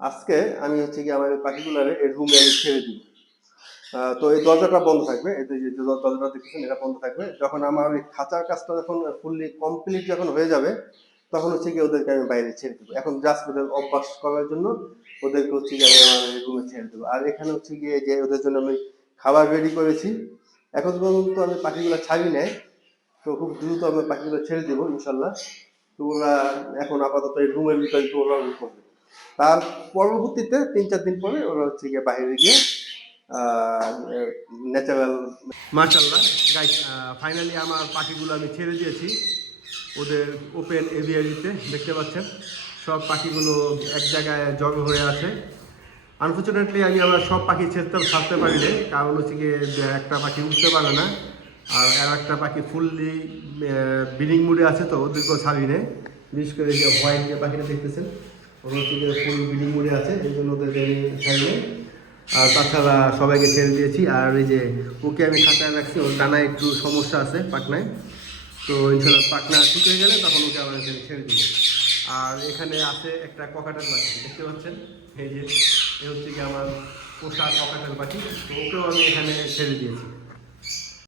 আজকে আমি হচ্ছে কি আমার পার্টিকুলারে এই রুমে আমি ছেড়ে দিব। তো এই দরজাটা বন্ধ থাকবে, এই যে দরজাটা দেখতেছেন এটা বন্ধ থাকবে। যখন আমার ওই খাঁচার কাজটা যখন ফুললি কমপ্লিট যখন হয়ে যাবে, তখন হচ্ছে কি ওদেরকে আমি বাইরে ছেড়ে দেবো। এখন জাস্ট ওদের অভ্যাস করার জন্য ওদেরকে হচ্ছে কি আমি আমার রুমে ছেড়ে দেবো। আর এখানে হচ্ছে গিয়ে যে ওদের জন্য আমি খাবার রেডি করেছি। এখন পর্যন্ত আমি পাখিগুলো ছাড়ি নাই, তো খুব দ্রুত আমি পাখিগুলো ছেড়ে দেবো ইনশাল্লাহ। তো ওরা এখন আপাতত এই রুমের ভিতরে দৌড়াদৌড়ি করবে। তার পরবর্তীতে ৩-৪ দিন পরে ওরা হচ্ছে গিয়ে বাইরে গিয়ে ন্যাচারাল। মাশাআল্লাহ গাইস, ফাইনালি আমার পাখিগুলো আমি ছেড়ে দিয়েছি ওদের ওপেন এভিয়ারিতে। দেখতে পাচ্ছেন সব পাখিগুলো এক জায়গায় জড়ো হয়ে আছে। আনফর্চুনেটলি আমি আমার সব পাখি ছাড়তে পারি না, কারণ হচ্ছে গিয়ে একটা পাখি উঠতে পারে না, আর একটা পাখি ফুললি ব্রিডিং মুডে আছে, তো ওদেরকেও ছাড়ি নেই। বিশেষ করে যে হোয়াইট যে পাখিটা দেখতেছেন ওরা হচ্ছে গিয়ে ফুল ব্রিডিং মুডে আছে, এই জন্য ওদেরকে ছাড়ি নেই। আর তাছাড়া সবাইকে ছেড়ে দিয়েছি। আর এই যে ওকে আমি খাঁচায় রাখছি, ওর ডানায় একটু সমস্যা আছে পাখনায়, তো ইনশাল্লাহ পাখনা ঠিক হয়ে গেলে তখন ওকে আবার ছেড়ে দিব। আর এখানে আছে একটা ককাটেল পাখি, দেখতে পাচ্ছেন এই যে এ হচ্ছে কি আমার পোষা ককাটেল পাখি, তো ওকেও আমি এখানে ছেড়ে দিয়েছি।